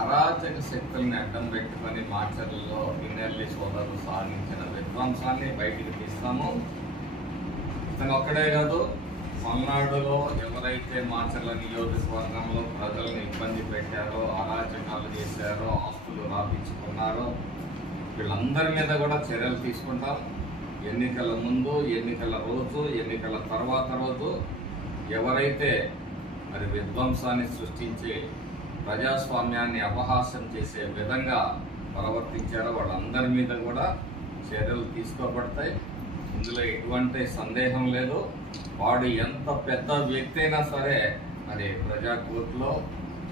అరాచక శక్తుల్ని అడ్డం పెట్టుకొని మాచర్లలో పిన్నెల్లి సోదరులు సాధించిన విధ్వంసాన్ని బయటికి తీస్తాము. ఇతను ఒక్కడే కాదు, పల్నాడులో ఎవరైతే మాచర్ల నియోజకవర్గంలో ప్రజలను ఇబ్బంది పెట్టారో, అరాచకాలు చేశారో, ఆస్తులు రాపించుకున్నారో వీళ్ళందరి మీద కూడా చర్యలు తీసుకుంటాం. ఎన్నికల ముందు, ఎన్నికల రోజు, ఎన్నికల తర్వాత రోజు ఎవరైతే మరి విధ్వంసాన్ని సృష్టించి ప్రజాస్వామ్యాన్ని అపహాస్యం చేసే విధంగా ప్రవర్తించారో వాళ్ళందరి మీద కూడా చర్యలు తీసుకోబడతాయి. ఇందులో ఎటువంటి సందేహం లేదు. వాడు ఎంత పెద్ద వ్యక్తి అయినా సరే మరి ప్రజా కోర్టులో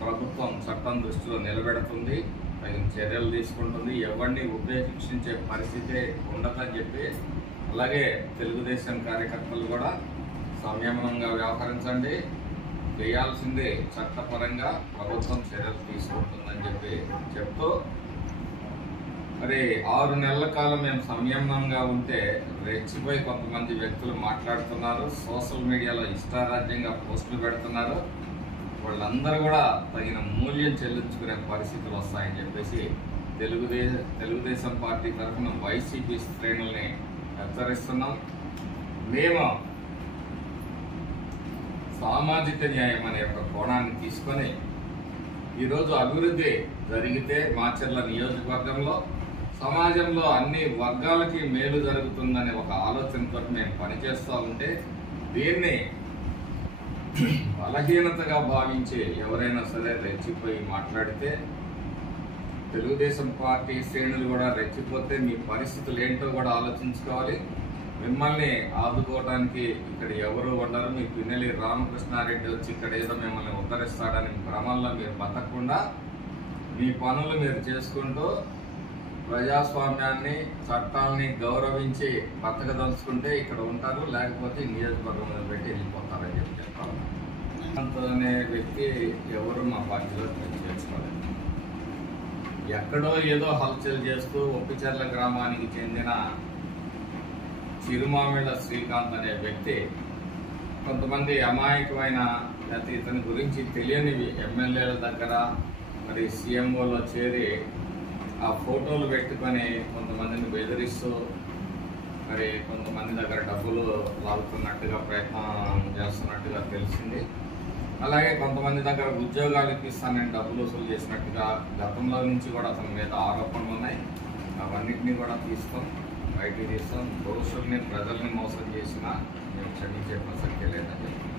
ప్రభుత్వం చట్టం దృష్టిలో నిలబెడుతుంది, తగిన చర్యలు తీసుకుంటుంది. ఎవరిని ఉపేక్షించే పరిస్థితి ఉండదని చెప్పి, అలాగే తెలుగుదేశం కార్యకర్తలు కూడా సంయమనంగా వ్యవహరించండి. చేయాల్సిందే చట్టపరంగా ప్రభుత్వం చర్యలు తీసుకుంటుందని చెప్తూ మరి 6 నెలల కాలం మేము సంయమనంగా ఉంటే రెచ్చిపోయి కొంతమంది వ్యక్తులు మాట్లాడుతున్నారు, సోషల్ మీడియాలో ఇష్టారాజ్యంగా పోస్టులు పెడుతున్నారు. వాళ్ళందరూ కూడా తగిన మూల్యం చెల్లించుకునే పరిస్థితులు వస్తాయని చెప్పేసి తెలుగుదేశం పార్టీ తరఫున వైసీపీ శ్రేణుల్ని హెచ్చరిస్తున్నాం. మేము సామాజిక న్యాయం అనే ఒక కోణాన్ని తీసుకొని ఈరోజు అభివృద్ధి జరిగితే మాచర్ల నియోజకవర్గంలో సమాజంలో అన్ని వర్గాలకి మేలు జరుగుతుందనే ఒక ఆలోచనతో మేము పనిచేస్తూ ఉంటే దీన్ని బలహీనతగా భావించి ఎవరైనా సరే రెచ్చిపోయి మాట్లాడితే తెలుగుదేశం పార్టీ శ్రేణులు కూడా రెచ్చిపోతే మీ పరిస్థితులు ఏంటో కూడా ఆలోచించుకోవాలి. మిమ్మల్ని ఆదుకోవడానికి ఇక్కడ ఎవరు ఉండరు. మీ పిన్నెల్లి రామకృష్ణారెడ్డి వచ్చి ఇక్కడ ఏదో మిమ్మల్ని ఉద్ధరిస్తాడని భ్రమంలో మీరు బతకకుండా మీ పనులు మీరు చేసుకుంటూ ప్రజాస్వామ్యాన్ని, చట్టాలని గౌరవించి బతకదలుచుకుంటే ఇక్కడ ఉంటారు, లేకపోతే నియోజకవర్గంలో పెట్టి వెళ్ళిపోతారని చెప్తారు. అనే వ్యక్తి ఎవరు మా పార్టీలో చేసుకోలేదు. ఎక్కడో ఏదో హల్చల్ చేస్తూ ఒప్పిచర్ల గ్రామానికి చెందిన చిరుమామిళ్ళ శ్రీకాంత్ అనే వ్యక్తి కొంతమంది అమాయకమైన లేకపోతే ఇతని గురించి తెలియని ఎమ్మెల్యేల దగ్గర మరి సీఎంఓలో చేరి ఆ ఫోటోలు పెట్టుకొని కొంతమందిని బెదిరిస్తూ మరి కొంతమంది దగ్గర డబ్బులు లాగుతున్నట్టుగా ప్రయత్నం చేస్తున్నట్టుగా తెలిసింది. అలాగే కొంతమంది దగ్గర ఉద్యోగాలు ఇప్పిస్తానని డబ్బులు వసూలు చేసినట్టుగా గతంలో నుంచి కూడా అతని మీద ఆరోపణలు ఉన్నాయి. అవన్నింటినీ కూడా బయటికి తీస్తాం. దోషుల్ని, ప్రజల్ని మోసం చేసినా మేము క్షమించే ప్రసక్తే లేదని చెప్పి